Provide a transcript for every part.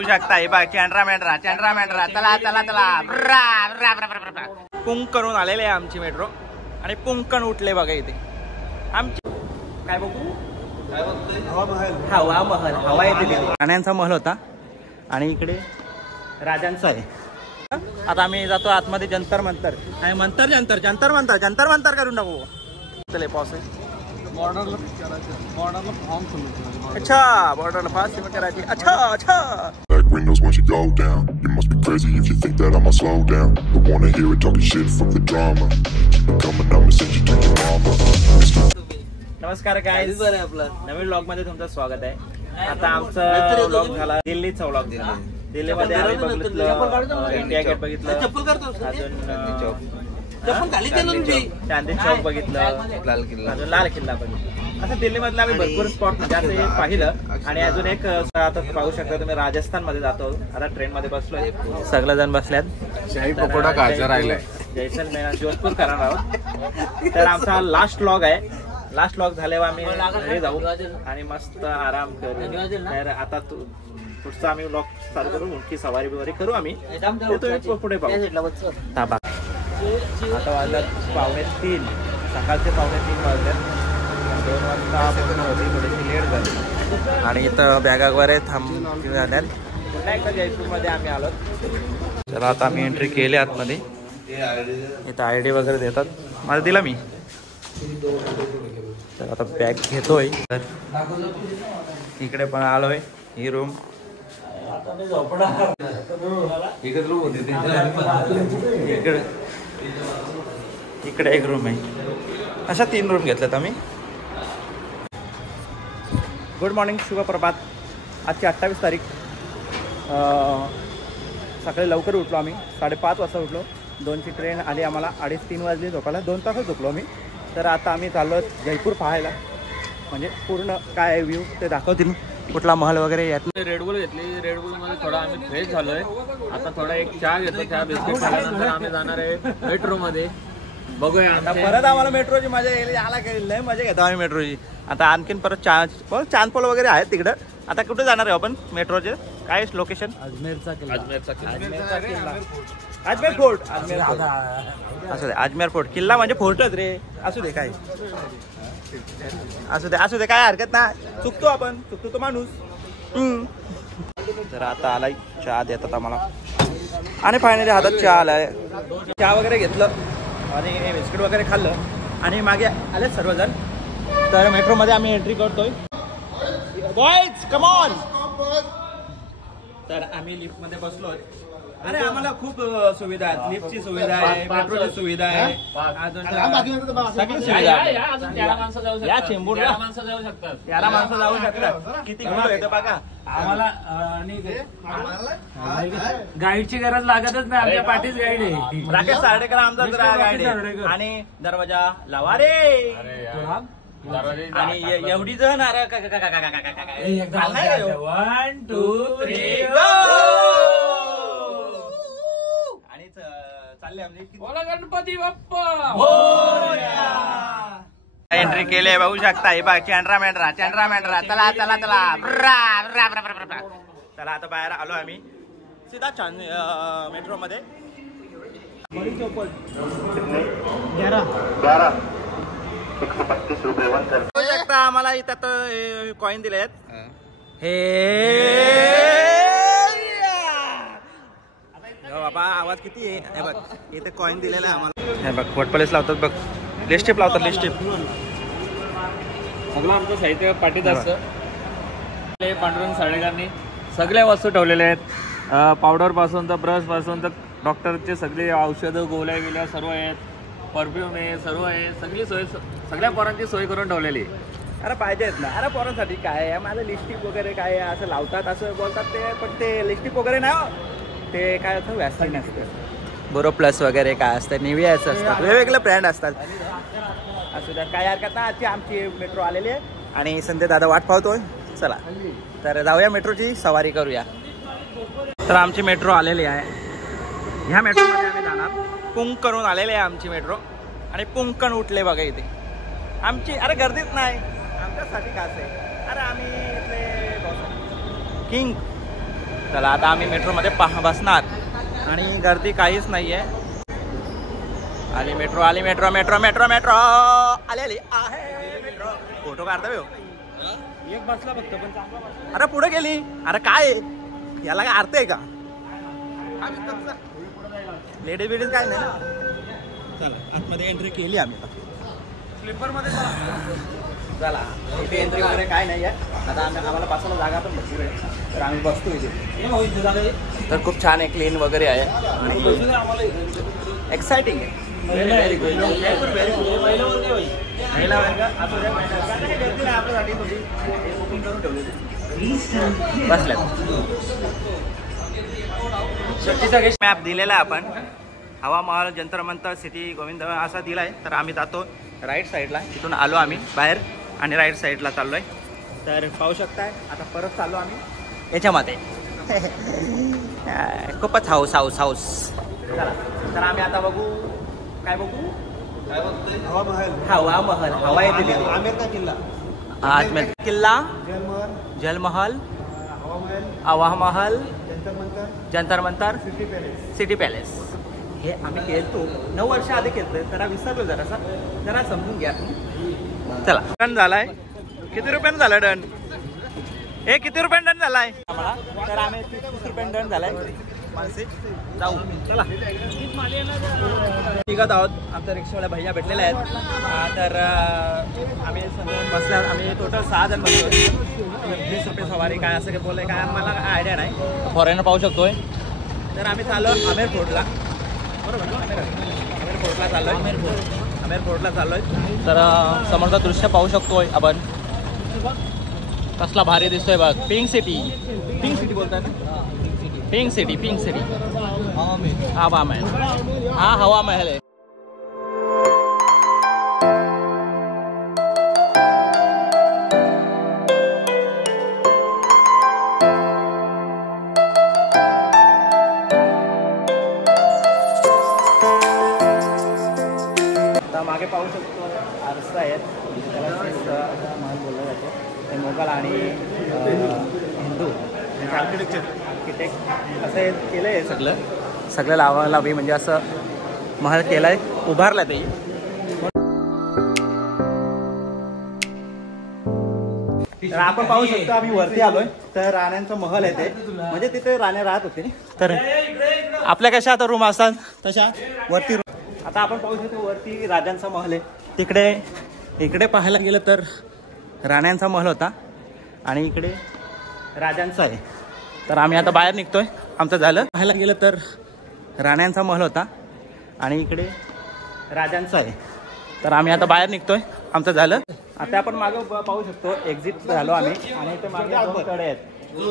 बघू शकता. हे बघ चंद्रा मेंढरा चला चला चला पुंकणून आलेले आहे आमची मेट्रो आणि पुंकण उठले बघा इथे आमची. काय बघू हवा महल हवा येते राण्यांचा महल होता आणि इकडे राजांचा आहे. आता आम्ही जातो आतमध्ये जंतर मंतर आणि जंतर मंतर करून टाकू. चले पाऊस आहे. अच्छा बॉर्डरला फास्ट सिमेंट करायची. अच्छा windows once you go down. You must be crazy if you think that I'ma slow down. Don't wanna hear it talking shit from the drama. Keep it coming, I'ma send you to your mama. नमस्कार guys, नवीन vlog मध्ये तुमचं स्वागत आहे. आता आमचा vlog झाला दिल्लीचा vlog झाला. दिल्लीमध्ये आम्ही बघितलं इंडिया गेट बघितलं, अजून चांदी चौक बघितलं, अजून लाल किल्ला बघितला. असं दिल्लीमधलं आम्ही भरपूर स्पॉट म्हणजे असं पाहिलं. आणि अजून एक आता पाहू शकता तुम्ही राजस्थान मध्ये जातो. आता ट्रेन मध्ये बसलोय, सगळेजण बसल्यात. शाही पकोडा खायचा राहिलाय. जैसलमेर जोधपूर करणार आहोत. तर आमचा लास्ट व्लॉग आहे. लास्ट व्लॉग झाल्यावर आम्ही घरी जाऊ आणि मस्त आराम करू. तर आता पुढचा आम्ही व्लॉग चालू करू. उंची सवारी बिवारी करू आम्ही. पुढे पाहू. आता वाजल्यात 2:45, सकाळचे 2:45 वाजल्यात. 2 वाजता पूर्ण होती, थोडीशी लेट झाली. आणि इथं बॅगा वगैरे थांबून झाल्यात. पुन्हा एकदा जयपूरमध्ये आम्ही आलो. चला आता आम्ही एंट्री केली आतमध्ये. इथं ID वगैरे देतात. मला दिला मी. तर आता बॅग घेतोय. तर इकडे पण आलोय. ही रूम इकडे एक रूम आहे. अशा 3 रूम घेतल्यात आम्ही. गुड मॉर्निंग, शुभ प्रभात. आजची 28 तारीख. सकाळी लवकर उठलो आम्ही. 5:30 वाजता उठलो. 2ची ट्रेन आली आम्हाला. 2:30-3 वाजले झोपायला. 2 तासच झोपलो आम्ही. तर आता आम्ही चाललो जयपूर पाहायला. म्हणजे पूर्ण काय व्ह्यू ते दाखवतील. कुठला महल वगैरे यात. रेडबुल घेतली. रेडबुलमध्ये थोडा आम्ही फ्रेश झालोय. आता थोडा एक चहा घेतो. चहा बिस्किट खाल्यानंतर आम्ही जाणार आहे मेट्रोमध्ये. बघूया आता परत आम्हाला मेट्रोची मजा येईल. याला लय मजा घेतो आम्ही मेट्रोची. आता आणखीन परत चांदपोल वगैरे आहेत तिकडं. आता कुठे जाणार आहे आपण मेट्रोचे? काय लोकेशन? अजमेरचा किल्ला. अजमेर फोर्ट. असू दे अजमेर फोर्ट. किल्ला म्हणजे फोर्टच रे. असू दे काय असू दे काय हरकत नाही. चुकतो आपण, चुकतो तो माणूस. तर आता आलाय चहा देतात आम्हाला. आणि फायनली हातात चहा आलाय. चहा वगैरे घेतलं आणि बिस्किट वगैरे खाल्लं आणि मागे आले सर्वजण. तर मेट्रोमध्ये आम्ही एंट्री करतोय. Boys come on. तर आम्ही लिफ्टमध्ये बसलोय. अरे आम्हाला खूप सुविधा आहेत. लिफ्टची सुविधा आहे, मेट्रोची सुविधा आहे, अजून सगळी सुविधा आहे. या चेंबूरला 11 माणसं जाऊ शकतात. 11 माणसं जाऊ शकतात. किती किलो येतं बघा. आम्हाला आणि गाईडची गरज लागतच नाही. आमच्या पाठीच गाईड आहे. राकेश सार्डेकर आमचा गाईड आहे. आणि दरवाजा लावा रे. आणि एवढी जण 1 2 3 आणि चालले बोला गणपती बाप्पा. एंट्री केले बघू शकता. हे बघ चंद्रा मेंढरा चला चला चला चला. आता बाहेर आलो आम्ही सीधा मेट्रो मध्ये. 135 रुपये बघू शकता. आम्हाला इथं कॉइन दिले आहेत. हे बाबा आवाज किती आहे. हे बघ इथे कॉइन दिलेला आहे आम्हाला. हे बघ वटपलेस लावतात बघ. लिस्टिप लावतात. लिस्टिप सगळं आमचं साहित्य पाठीत असतं. पांडुरंग साडेकरांनी सगळ्या वस्तू ठेवलेल्या आहेत. पावडर पासून तर ब्रश पासून तर डॉक्टरचे सगळे औषधं गोळ्या गेल्या सर्व आहेत. परफ्यूम आहे, सर्व आहे. सगळी सोय, सगळ्या पोरांची सोय करून ठेवलेली. अरे पाहिजेत ना. अरे पोरांसाठी काय आहे माझं लिपस्टिक वगैरे काय असं लावतात असं बोलतात ते. पण ते लिपस्टिक वगैरे नाही, ते काय असं वॅसलीन असतं. बोरो प्लस वगैरे काय असतं, निव्हियाच असतात, वेगवेगळे ब्रँड असतात. असू द्या काय हरकत नाही. आमची मेट्रो आलेली आहे आणि संजय दादा वाट पाहतोय. चला तर जाऊया मेट्रोची सवारी करूया. तर आमची मेट्रो आलेली आहे. ह्या मेट्रोमध्ये आम्ही जाणार. पुंकणून आलेली आहे आमची मेट्रो आणि पुंकण उठले बघा इथे आमची. अरे गर्दीच नाही आमच्यासाठी खास आहे. अरे आम्ही इथले किंग चला आता आम्ही मेट्रोमध्ये बसणार आणि गर्दी काहीच नाही आहे. आली मेट्रो आली मेट्रो मेट्रो मेट्रो मेट्रो आली आली आहे मेट्रो. फोटो काढता हो एक बसला फक्त पण चांगला बसला. अरे पुढे गेली. अरे काय याला काय अर्थ आहे का? लेडीज बिडीज काय नाही ना. चला आतमध्ये एंट्री केली आम्ही स्लीपर मध्ये चला. इथे एंट्री वगैरे काय नाही आहे. आता आम्हाला बसायला जागा पण भरपूर आहे तर आम्ही बसतो इथे. तर खूप छान आहे, क्लीन वगैरे आहे आणि एक्साइटिंग आहे. Very good very good. महिला वर्ग आपल्यासाठी बुकिंग करून ठेवले बसल्यात. मॅप दिलेला आहे आपण. हवा महल, जंतर मंतर, सिटी गोविंद असा दिला आहे. तर आम्ही जातो राईट साईडला. तिथून आलो आम्ही बाहेर आणि राईट साईडला चाललो आहे. तर पाहू शकताय आता परत चाललो आम्ही याच्यामध्ये. खूपच हाऊस हाऊस हाऊस. चला तर आम्ही आता बघू काय बघू. हवा महल. हवा महल हवा येते. आमेर का किल्ला. आजमेर किल्ला, जलमहल, हवा महल, जंतर मंतर, सिटी पॅलेस. हे आम्ही खेळतो 9 वर्ष आधी खेळतोय. जरा विसरलो जरा समजून घ्या. चला डन झालाय. किती रुपयानं झाला डन? हे किती रुपयानं डन झालाय आम्हाला? तर आम्ही 30 रुपयानं डन झालाय. मानसी जाऊ. चला निघत आहोत. आमच्या रिक्षावाल्या भैया भेटलेले आहेत. तर आम्ही समजून बसल्या. आम्ही टोटल 6 जण बसलो. 20 रुपये सवारी काय असं काय बोलले काय आम्हाला आयडिया नाही. फॉरेनर पाहू शकतोय. तर आम्ही चाललो आमेर फोर्टला. बरोबर आमेर फोर्टला चाललोय. आमेर फोर्टला चाललोय. तर समोरचं दृश्य पाहू शकतोय आपण. कसला भारी दिसतोय बघ. पिंक सिटी बोलताय ना. पिंक सिटी हवा महल. हा हवा महल आहे. मागे पाहू शकतो आरसा आहेत. त्याला महल बोललं जातं. ते मोगल आणि हिंदू आर्किटेक्ट असं केलं आहे. सगळं लावालावी म्हणजे असं महल केलं आहे, उभारला ते. तर आपण पाहू शकतो आम्ही वरती आलोय. तर राण्यांचा महल आहे ते. म्हणजे तिथे राण्या राहत होते. तर आपल्या कशा आता रूम असतात तशा वरती. आता आपण पाहू शकतो वरती राजांचा महल आहे. इकडे पाहायला गेलं तर राण्यांचा महल होता आणि इकडे राजांचा आहे. तर आम्ही आता बाहेर निघतोय. आमचं झालं. पाहायला गेलं तर राण्यांचा महल होता आणि इकडे राजांचा आहे. तर आम्ही आता बाहेर निघतोय. आमचं झालं. आता आपण मागं पाहू शकतो एक्झिट झालो आम्ही आणि इथे मागे 2 कडे आहेत.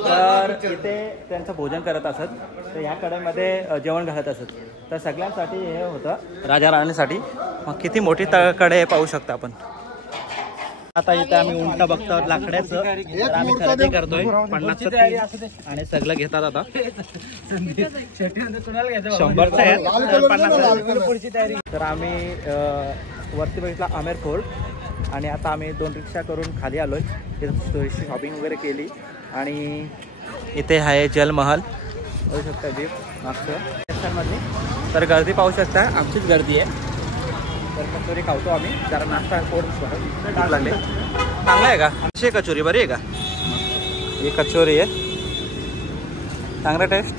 तर इथे त्यांचं भोजन करत असत. तर ह्या कडेमध्ये जेवण घालत असत. तर सगळ्यांसाठी हे होतं राजा राणीसाठी. मग किती मोठी कडे पाहू शकता आपण. आता इथे आम्ही उंट बघतो लाकड्याचं. तर आम्ही खरेदी करतोय 50चं पीस आणि सगळं घेतात आता 100चं आहे. 50. तर आम्ही वरती बघितला आमेर फोर्ट आणि आता आम्ही 2 रिक्षा करून खाली आलोय. तिथे थोडीशी शॉपिंग वगैरे केली आणि इथे आहे जलमहल बघू शकता जीप मागचं. तर गर्दी पाहू शकता. आमचीच गर्दी आहे. तर कचोरी खावतो आम्ही. जरा नाश्ता पोट लागले. चांगला आहे का? अशी कचोरी बरी आहे का? ही कचोरी आहे. चांगला टेस्ट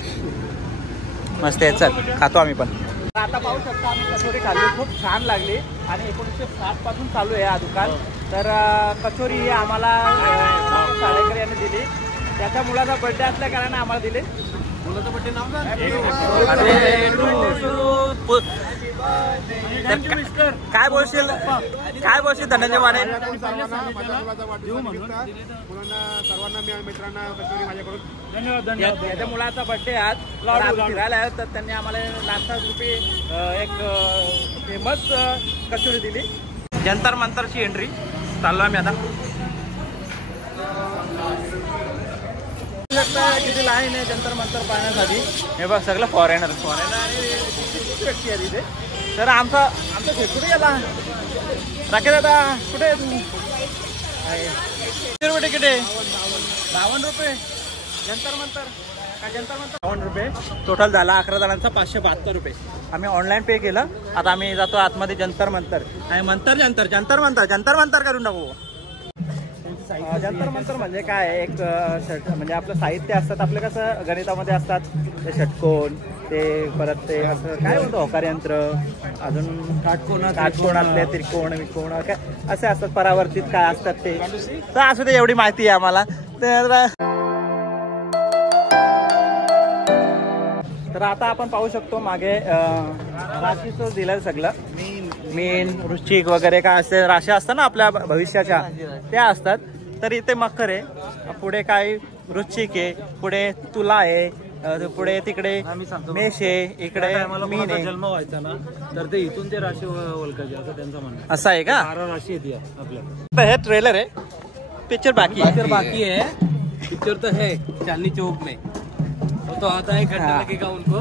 मस्त आहे. चल खातो आम्ही पण. आता पाहू शकता आम्ही कचोरी खाल्ली. खूप छान लागली आणि 1960 पासून चालू आहे हा दुकान. तर कचोरी ही आम्हाला साडेकर यांनी दिली. त्याच्या मुलाचा बर्थडे असल्या कारणाने आम्हाला दिले. मुलाचा बर्थडे नाव काय बोलशील धनंजय माने? याच्या मुलाचा बर्थडे आज फिरायला आहे. तर त्यांनी आम्हाला ₹50 एक फेमस कचोरी दिली. जंतर मंतरची एंट्री चाललो आम्ही आता. किती लाईन आहे जंतर मंतर पाहण्यासाठी. हे बघ सगळं फॉरेनर व्यक्ती आहे तिथे. तर आमचा कुठे गेला राकेश दादा? कुठे आहे तू? किती रुपये तिकीट आहे? ₹52 जंतर मंतर. ₹52 टोटल झाला 11 जणांचा ₹572. आम्ही ऑनलाईन पे केलं. आता आम्ही जातो आतमध्ये जंतर मंतर आणि जंतर मंतर करून टाकू. जंतर मंतर म्हणजे काय आहे, एक म्हणजे आपलं साहित्य असतात आपले कसं गणितामध्ये असतात ते षटकोन ते परत ते असं काय म्हणतो होकार यंत्र अजून काटकोणातले त्रिकोण विकोण काय असे असतात परावर्तित काय असतात ते तर असं ते एवढी माहिती आहे आम्हाला. तर आता आपण पाहू शकतो मागे राशीचं दिलं सगळं मीन वृश्चिक वगैरे काय असते राशी असतात ना आपल्या भविष्याच्या त्या असतात. तर इथे मकर आहे, पुढे काय वृश्चिक आहे, पुढे तुला आहे, पुढे तिकडे मेष आहे, इकडे मीन आहे. जन्म व्हायचा ना तर ते इथून ते राशी ओळखायची असं त्यांचं म्हणणं. असं आहे का? 12 राशी येते आपल्या. हे ट्रेलर आहे, पिक्चर बाकी पिक्चर बाकी है. पिक्चर तो है चांदनी चौक में तो आता है घंटा लगेगा उनको.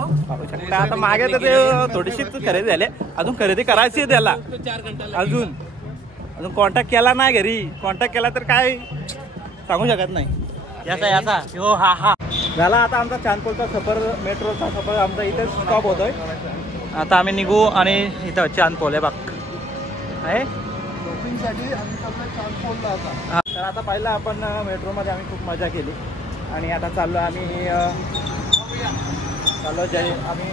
आता मागे तर ते थोडीशी खरेदी झाली, अजून खरेदी करायची आहे त्याला. 4 घंटा अजून कॉन्टॅक्ट केला नाही घरी. कॉन्टॅक्ट केला तर काय सांगू शकत नाही. याचा हो हा झाला. आता आमचा चांदपूरचा सफर मेट्रोचा सफर आमचा इथेच स्टॉप होतोय. आता आम्ही निघू आणि इथं चांदपोल आहे बघ आहे. तर आता पहिलं आपण मेट्रोमध्ये आम्ही खूप मजा केली आणि आता चाललो आम्ही आम्ही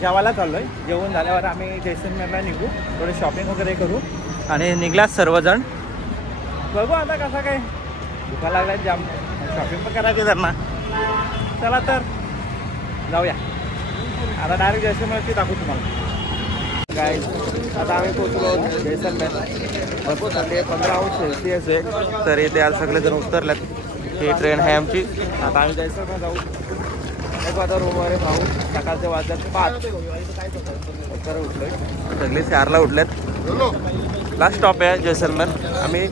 जेवायला चाललोय. जेवण झाल्यावर आम्ही जैसलमेरला निघू, थोडी शॉपिंग वगैरे करू आणि निघलात सर्वजण. बघू आता कसं काय भुका लागलाय जाम, शॉपिंग पण करायची त्यांना. चला तर जाऊया. आता डायरेक्ट जैसलमेरची दाखवू तुम्हाला काय. आता आम्ही पोचलो जैसलमेर. भरपूर थंडी आहे, 15°C आहे. तर इथे आज सगळेजण उतरल्यात. ही ट्रेन आहे आमची. आता आम्ही जैसलमेर जाऊ. एक आता रूम वगैरे पाहू. सकाळचे वाजल्यात 5 तर उठलोय. सगळे 4ला उठल्यात. लास्ट स्टॉप आहे जैसलमेर. आम्ही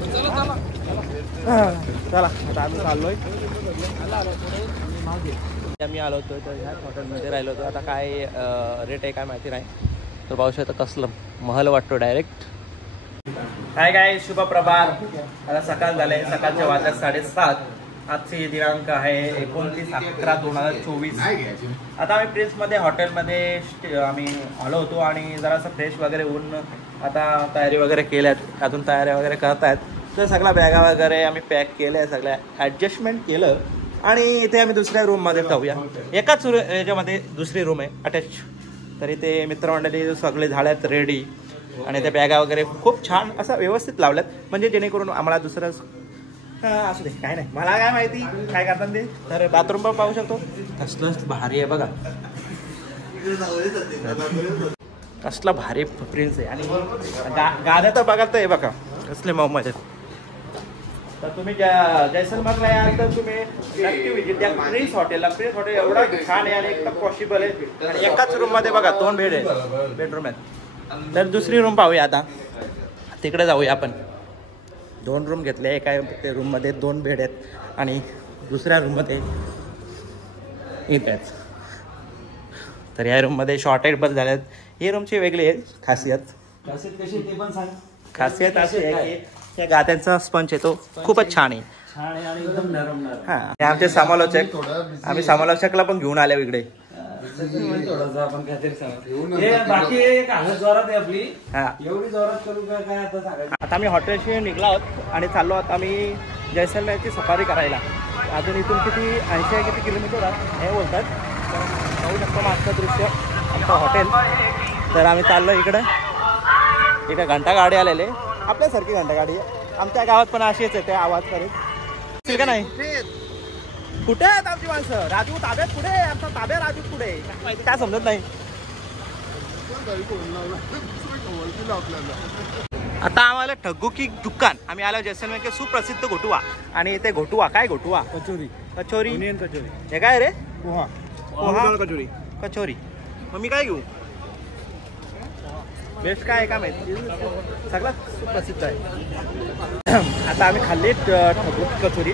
चला आता आम्ही चाललोय. आम्ही आलो होतो तर ह्या हॉटेलमध्ये राहिलो होतो. आता काय रेट आहे काय माहिती नाही. तर पाहू शकता कसलं महल वाटतो डायरेक्ट. काय शुभ प्रभात. आता सकाळ झाले, सकाळच्या वाजल्यात 7:30. आजची दिनांक आहे 29/11/2024. आता आम्ही प्रिन्समध्ये हॉटेलमध्ये आम्ही आलो होतो आणि जरासं फ्रेश वगैरे होऊन आता तयारी वगैरे केल्यात. अजून तयारी वगैरे करतायत. तर सगळ्या बॅगा वगैरे आम्ही पॅक केल्या, सगळ्या ॲडजस्टमेंट केलं आणि इथे आम्ही दुसऱ्या रूममध्ये जाऊया. एकाच याच्यामध्ये दुसरी रूम आहे अटॅच. तर इथे मित्रमंडळी सगळे झाल्यात रेडी आणि त्या बॅगा वगैरे खूप छान असं व्यवस्थित लावल्यात म्हणजे जेणेकरून आम्हाला दुसरं असू दे काय नाही. मला काय माहिती काय करतात ते. तर बाथरूम पण पाहू शकतो कसलं भारी आहे बघा. कसला भारी प्रिन्स आहे आणि गाद्या तर बघा तर हे बघा कसले मऊ मजेत. तर तुम्ही जैसलमेरला याल तर तुम्ही नक्की विजिट द्या प्रिन्स हॉटेलला. प्रिन्स हॉटेल एवढा छान आहे आणि एकदम पॉसिबल आहे. आणि एकाच रूममध्ये बघा 2 बेड आहे, बेडरूम आहेत. तर दुसरी रूम पाहूया. आता तिकडे जाऊया आपण. 2 रूम घेतले. एका रूममध्ये 2 बेड आहेत आणि दुसऱ्या रूममध्ये इथे आहेत. तर या रूममध्ये शॉर्टेड पण झाल्यात. ही रूमची वेगळी आहे खासियत. कशी ते पण सांग. खासियत अशी आहे की त्या गाद्यांचा स्पंज आहे तो खूपच छान आहे. छान आहे आणि एकदम नरम. हां हे आमचे समालोचक. आम्ही समालोचकला पण घेऊन आले इकडे. थोडासा आपण काहीतरी सांग. बाकी एक जोरात आहे आपली. हां एवढी जोरात करू काय आता सांगायचं. आता आम्ही हॉटेलशी निघलो आहोत आणि चाललो आहोत आम्ही जैसलमेरची सफारी करायला. अजून इथून किती 80 किती किलोमीटर हे बोलतात. तर पाहू शकतो मागचं दृश्य आमचं हॉटेल. तर आम्ही चाललो इकडं. इकडे घंटागाडी आलेले आपल्यासारखी घंटागाडी आहे. आमच्या गावात पण अशीच येते आवाज करीत का नाही. कुठे आहेत आमची माणसं. राजू ताब्यात पुढे. आमचा ताब्या राजू पुढे. काय समजत नाही. आता आम्हाला ठग्गू की दुकान. आम्ही आलो जैसलमेर सुप्रसिद्ध घोटुआ. आणि इथे घोटुआ काय घोटुआ कचोरी हे काय रे. पोहा कचोरी. मग मी काय घेऊ. बेस्ट काय आहे का माहिती सगळ्यात सुप्रसिद्ध आहे. आता आम्ही खाल्ली ठग्गू कचोरी.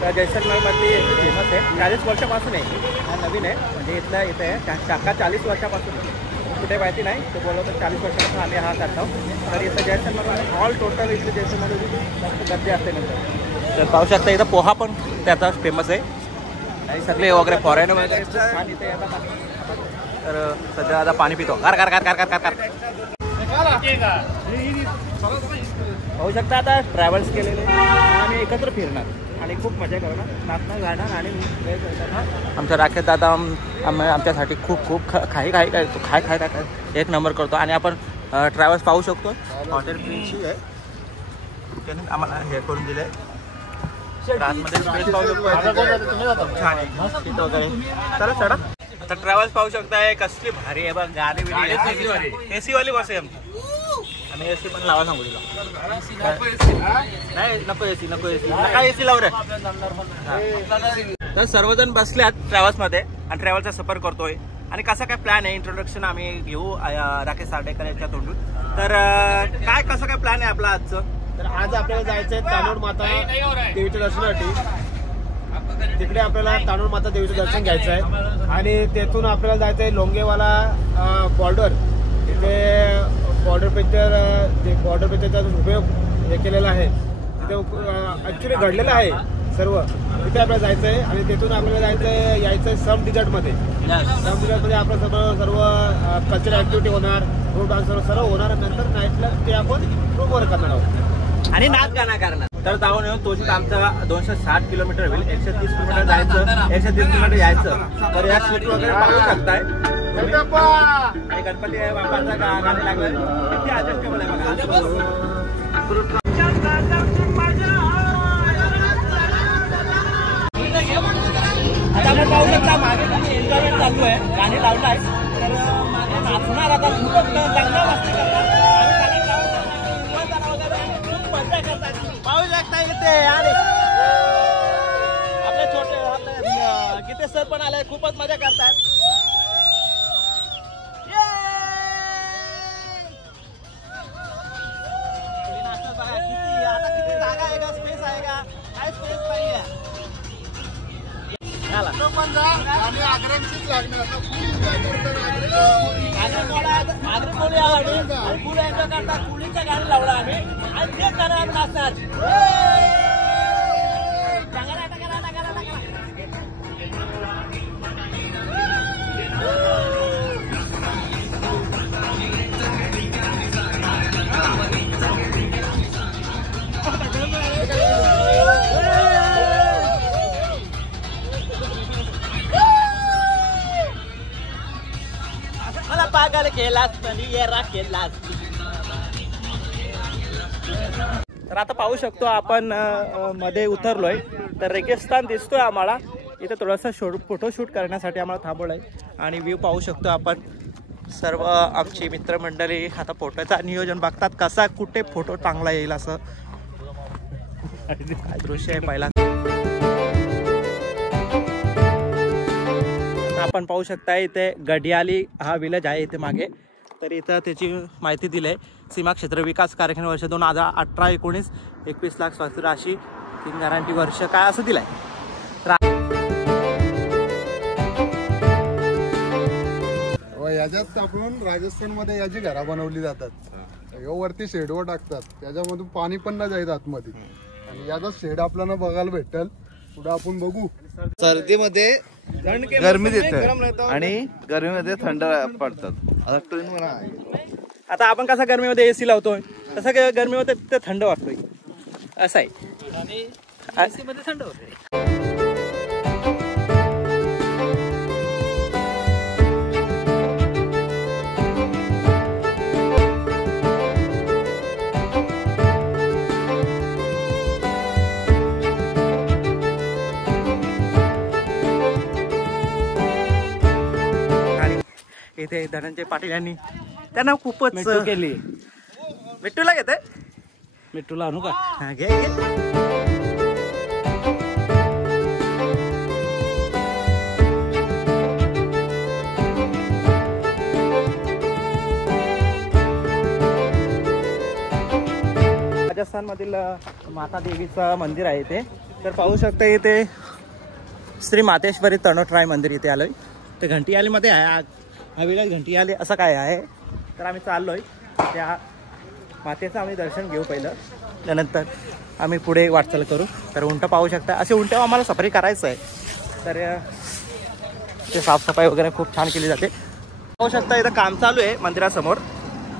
तर जैसलमेरमधली फेमस आहे. 40 वर्षापासून आहे. हा नवीन आहे म्हणजे इथं इथे आहे. शाखा 40 वर्षापासून कुठे माहिती नाही. तो बोलवतो 40 वर्षापासून आम्ही हा करतो. तर इथं जैसलमेर ऑल टोटल इथे जैसलमेर जास्त गर्दी असते नंतर. तर पाहू शकता इथं पोहा पण त्याचा फेमस आहे. आणि सगळे वगैरे फॉरेन वगैरे खूप छान इथे येतात आणि तर सध्या आता पाणी पितो car car car car car car पाहू शकता आता ट्रॅव्हल्स केलेले आणि एकत्र फिरणार आणि खूप मजा करणार नाचणार गाणार आणि आमच्या राखेत दादा आमच्यासाठी खूप खूप खाई एक नंबर करतो आणि आपण ट्रॅव्हल्स पाहू शकतो हॉटेल प्रिन्सी आहे त्याने आम्हाला हे करून दिले चला आता ट्रॅव्हल्स पाहू शकताय कसली भारी आहे बघ गाडी बिडी एसी वाली बस आहे आमची आम्ही एसी पण लावा सांगू तुला नाही नको एसी नका एसी लावू रे तर सर्वजण बसल्यात ट्रॅव्हल्स मध्ये आणि ट्रॅव्हलचा सफर करतोय आणि कसा काय प्लॅन आहे इंट्रोडक्शन आम्ही घेऊ राकेश सार्डेकर यांच्या तोंडून तर काय कसं काय प्लॅन आहे आपला आजचं तर आज आपल्याला जायचंय तानोड माता देवीच्या दर्शनासाठी तिकडे आपल्याला तानोड माता देवीचं दर्शन घ्यायचं आहे आणि तेथून आपल्याला जायचंय लोंगेवाला बॉर्डर तिथे बॉर्डर पेजचा उपयोग हे केलेला आहे तिथे ऍक्च्युली घडलेलं आहे सर्व तिथे आपल्याला जायचंय आणि तिथून आपल्याला यायचंय सम डिझर्टमध्ये आपलं सर्व कल्चरल ऍक्टिव्हिटी होणार ग्रुप डान्स सर्व होणार नंतर नाईटला ते आपण ग्रुपवर करणार आहोत आणि नाच गाणं करणार तर जाऊन येऊन तोच आमचा 260 किलोमीटर होईल 130 किलोमीटर जायचं 130 किलोमीटर यायचं तर या सीट वगैरे पाहू शकताय आणि गणपती बाप्पाचं गाणं लागलं किती अडजस्टेबल आहे बघा आता आपण पाहू शकता मागे एन्जॉयमेंट चालू आहे गाणी लावलं आहे तर मागे नाचणार आता खूपच चांगला मस्ती करतात पाहू शकता इथे आणि आपले छोटे गीते सर पण आले खूपच मजा करतात आता किती जागा आहे का स्पेस आहे का काय स्पेस पाहिजे कुलीचं गाणं लावलं आम्ही आणि तेच गाणं आम्ही नाचणार मला पागल केलास केलास तर आता पाहू शकतो आपण मध्ये उतरलोय तर रेगिस्तान दिसतोय आम्हाला इथे थोडासा फोटोशूट करण्यासाठी आम्हाला थांबवलंय आणि व्ह्यू पाहू शकतो आपण सर्व आमची मित्रमंडळी आता फोटोचा नियोजन बघतात कसा कुठे फोटो चांगला येईल असं काय दृश्य आहे पहिला आपण पाहू शकता इथे गडियाली हा विलेज आहे इथे मागे तर इथं त्याची माहिती दिली आहे सीमा क्षेत्र विकास कार्यक्रम वर्ष 2018-19 21 लाख स्वास्थ्य राशी 3 गॅरंटी वर्ष काय असं दिलंय याच्यात आपण राजस्थानमध्ये याची घरा बनवली जातात वरती शेडवर टाकतात त्याच्यामधून पाणी पण नाही जायचं आतमध्ये आणि याचा शेड आपल्याला बघायला भेटेल पुढे आपण बघू सर्दीमध्ये गरमी देते आणि गरमीमध्ये थंड पडतात आता आपण कसा गरमीमध्ये एसी लावतोय तसं गरमीमध्ये ते थंड वाटतोय असं आहे आणि एसी मध्ये थंड होते इथे धनंजय पाटील यांनी त्यांना खूपच केली मिट्टूला घेते मिट्टूला आणू का घे राजस्थान मधील माता देवीचं मंदिर आहे इथे तर पाहू शकता इथे श्री मातेश्वरी तणोटराय मंदिर इथे आलोय ते घंटियालीमध्ये आहे हा विलेज घंटियाली असं काय आहे तर आम्ही चाललोय त्या मातेचं आम्ही दर्शन घेऊ पहिलं त्यानंतर आम्ही पुढे वाटचाल करू तर उंट पाहू शकता असे उंट आम्हाला सफारी करायचं आहे तर ते साफसफाई वगैरे खूप छान केली जाते. पाहू शकता इथं काम चालू आहे मंदिरासमोर.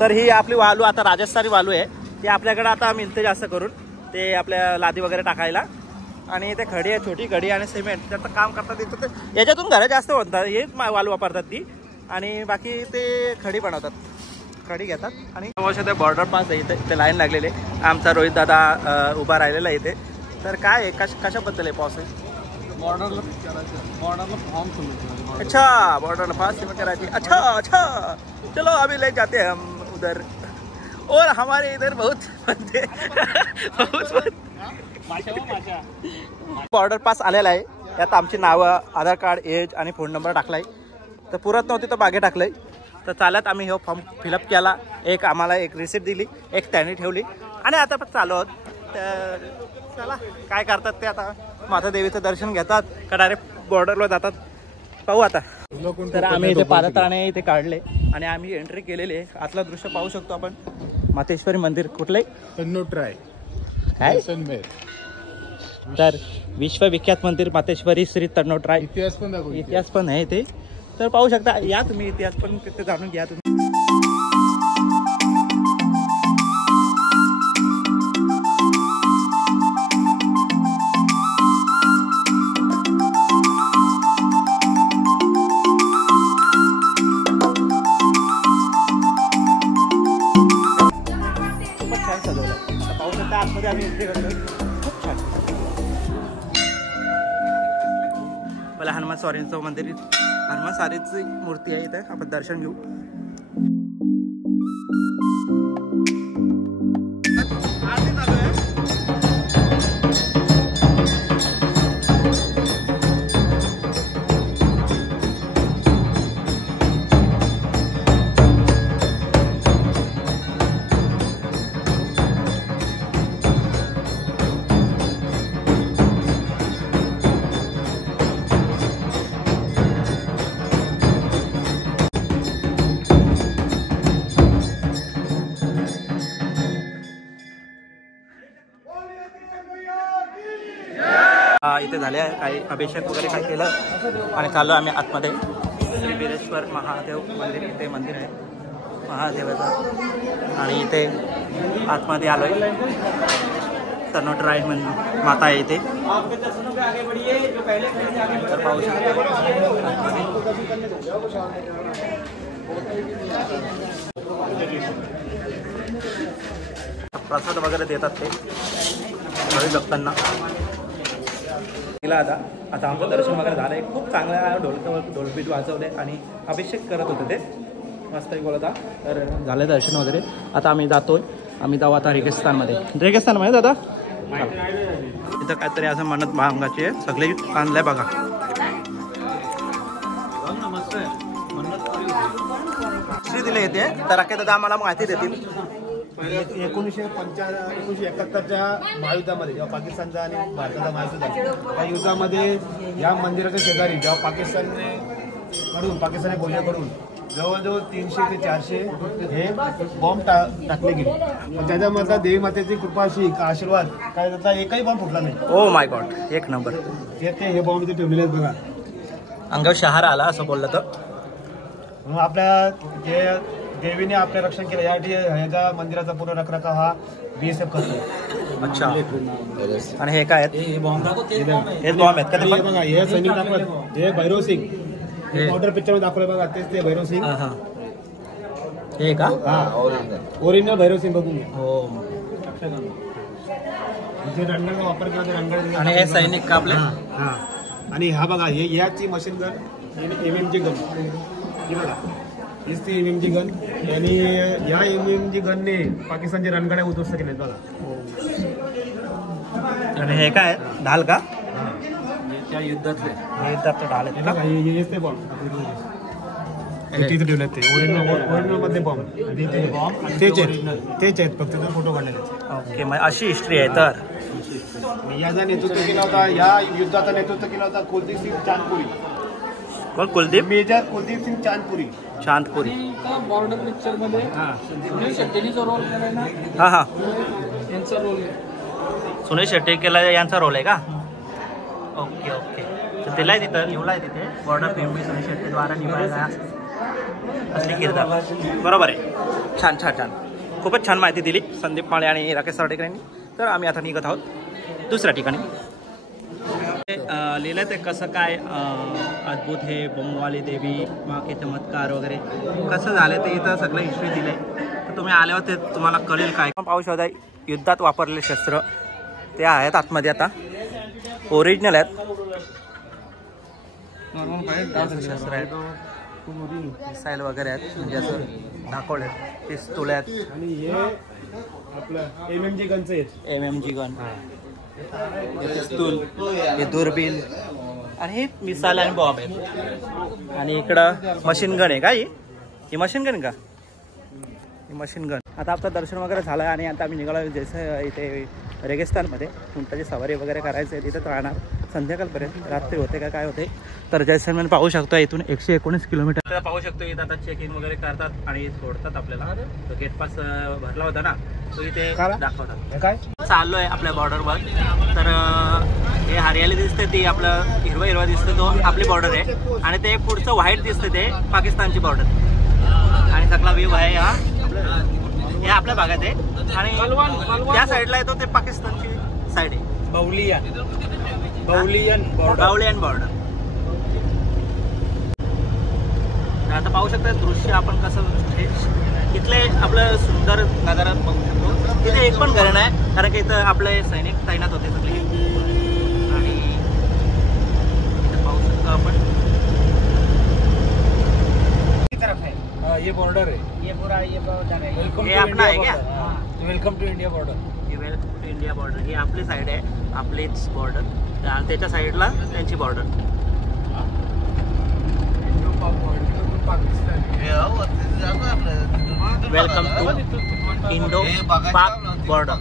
तर ही आपली वालू आता राजस्थानी वालू आहे, ती आपल्याकडे आता मिळते जास्त करून. ते आपल्या लादी वगैरे टाकायला. आणि ते खडी आहे, छोटी खडी आणि सिमेंट त्याचं काम करतात इथं. ते याच्यातून घरं जास्त बनतात, हेच वालू वापरतात ती. आणि बाकी ते खडी बनवतात, खडी घेतात. आणि ते बॉर्डर पास आहे इथे, ते लाईन लागलेले. आमचा रोहित दादा उभा राहिलेला आहे इथे. तर काय आहे, कशाबद्दल आहे पास आहे? बॉर्डरला फॉर्म अच्छा, बॉर्डर पास कराची. अच्छा, चलो अभी ले जाते हैं हम उधर. और हमारे इधर बहुत बंदे बॉर्डर पास आलेला आहे. यात आमची नावं, आधार कार्ड, एज आणि फोन नंबर टाकलाय. तर पुरत नव्हती तर मागे टाकलंय. तर चालत आम्ही हे फॉर्म फिलअप केला. एक आम्हाला एक रिसिप्ट दिली, एक त्यांनी ठेवली. आणि आता पण चालू आहोत. तर चला काय करतात ते आता. माता देवीचं दर्शन घेतात का डायरेक्ट बॉर्डरवर जातात, पाहू आता. तर आम्ही इथे पादत्राणे इथे काढले आणि आम्ही एंट्री केलेली आहे. आतलं दृश्य पाहू शकतो आपण. मातेश्वरी मंदिर कुठलंय? तन्नोट्राय काय? तर विश्वविख्यात मंदिर मातेश्वरी श्री तन्नोट्राय. इतिहास पण आहे ते. तर पाहू शकता. या तुम्ही इतिहास पण तिथे जाणून घ्या तुम्ही. खूपच छान सजवलं. पाहू शकता आतमध्ये आम्ही एंट्री करतोय. खूप छान. मला हनुमान स्वारींचं मंदिर, हनुमान स्वारीची मूर्ती आहे इथे. आपण दर्शन घेऊ. आरती चालू आहे. इथे झाले आहे काही अभिषेक वगैरे काय केलं आणि चाललो आम्ही आतमध्ये. श्री वीरेश्वर महादेव मंदिर इथे मंदिर आहे महादेवाचं. आणि इथे आतमध्ये आलोय. तन्नोट्राय माता आहे इथे. तर पाहू शकता प्रसाद वगैरे देतात ते नवीन भक्तांना. आता आमचं दर्शन वगैरे झालं आहे. खूप चांगल्या ढोलपीठ वाजवले आणि अभिषेक करत होते ते मस्त बोलत. तर झालं दर्शन वगैरे. आता आम्ही जातोय. आम्ही जाऊ आता रेगिस्तानमध्ये दादा. इथं काहीतरी असं म्हणत भांगाची आहे. सगळे बांधलंय बघा. श्री दिले येते. तर अख्खे दादा आम्हाला माहिती देतील. 1971च्या महायुद्धामध्ये जेव्हा पाकिस्तानचा आणि भारताचा महायुद्ध झाला, त्या युद्धामध्ये या मंदिराच्या शेजारी जेव्हा पाकिस्तानी बोलण्याकडून जवळजवळ 300 ते 400 हे बॉम्ब टाकले गेले. पण त्याच्यामधला देवी मातेची कृपाशी आशीर्वाद काय त्याचा एकही बॉम्ब फुटला नाही. ओ माय गॉड, एक नंबर. ते हे बॉम्ब इथे ठेवलेले आहेत बघा. अंगावर शहर आला असं बोललं तर. म्हणून आपल्या जे देवीने आपलं रक्षण केलं. ह्याच्या मंदिराचा पूर्ण रखरखाव हा BSF करतो. अच्छा. आणि हे काय आहेत? हे बॉम्ब आहेत का? बघा हे सैनिक दाखवत. हे भैरव सिंग मॉडर्न पिक्चर मध्ये दाखवलं बघा. तेच ते भैरव सिंग. हे का? ओरिजिनल भैरव सिंग बघून घ्या. हो. जे रणगाडा वापर केला ते रणगाडा. आणि हे सैनिक का आपले? हा. आणि हा बघा हे याची मशीन गन MMG गन. ही बघा हीच ती MMG गन. आणि या MMG गनने पाकिस्तानचे रणगाड्या उद्ध्वस्त केलेत बघा. आणि हे काय ढाल का? त्या युद्धातले ढाल आहेत का? हेच ते बॉम्ब तिथे ठेवलेत. ते ओरिजिनल मध्ये बॉम्ब तेच आहेत फक्त फोटो काढलेले. ओके, मग अशी हिस्ट्री आहे. तर याचा नेतृत्व केला होता, या युद्धाचा नेतृत्व केला होता कुलदीप सिंग चांदपुरी. कोण? कुलदीप? मेजर कुलदीप सिंग चांदपुरी. बॉर्डर पिक्चर मध्ये सुनील शेट्टीने जो रोल केलाय ना, हा हा, यांचा रोल आहे. सुनील शेट्टी केला यांचा रोल आहे का? Okay okay. तर तिला तिथं लिवला आहे तिथे बॉर्डर फेमस द्वारा निभायला असली किरदार. बरोबर आहे. छान छान छान, खूपच छान माहिती दिली संदीप माळे आणि राकेश सावडेकर यांनी. तर आम्ही आता निघत आहोत दुसऱ्या ठिकाणी. लिहिलं ते कसं काय अद्भुत हे बोमवाली देवी माँ के चमत्कार वगैरे कसं झालं ते इथं सगळं हिस्ट्री दिले. तर तुम्ही आल्यावर ते तुम्हाला कळेल. काय पाहू शकता युद्धात वापरलेले शस्त्र ते आहेत आतमध्ये. आता ओरिजिनल आहेत, शस्त्र आहेत, मिसाईल वगैरे आहेत, म्हणजे असं दाखवले पिस्तूल आहेत आणि हे आपलं MMG गनचं आहेत. MMG गन, पिस्तूल, हे दुर्बीण आणि हे मिसाईल आणि बॉम्ब आहेत. आणि इकडं मशीन गन आहे का? ही मशीन गन का? ही मशीन गन. आता आपलं दर्शन वगैरे झालं आणि आता आम्ही निघालो जसं इथे रेगिस्तानमध्ये उंटाची सवारी वगैरे करायचं आहे. तिथेच राहणार संध्याकाळपर्यंत. रात्री होते का काय होते तर जैसलमेर पाहू शकतो. इथून 119 किलोमीटर पाहू शकतो. इथं आता चेक इन वगैरे करतात आणि सोडतात आपल्याला. तो गेट पास भरला होता ना, तो इथे दाखवतात. काय चाललोय आपल्या बॉर्डरवर. तर हे हरियाली दिसते ती आपलं हिरवा हिरवा दिसतं तो आपली बॉर्डर आहे. आणि ते पुढचं व्हाईट दिसतं ते पाकिस्तानची बॉर्डर. आणि सगळा व्ह्यू आहे हा, हे आपल्या भागात आहे. आणि त्या साईडला येतो ते पाकिस्तानची साईड आहे. बाहुलियन बॉर्डर. तर आता पाहू शकता दृश्य आपण कसं हे इथले आपलं सुंदर नजारा बघू शकतो. तिथे एक पण घर नाही कारण की इथं आपले सैनिक तैनात होते सगळे. आणि इथे पाहू शकतो आपण ये बॉर्डर है, ये पूरा ये बॉर्डर है. वेलकम हे टू आपला आहे इंडिया क्या? Border. Welcome to India border. ही वेलकम टू इंडिया बॉर्डर ही आपली साईड आहे, आपलीच बॉर्डर. आणि त्याच्या साईडला त्यांची border. Welcome to Indo Pak border.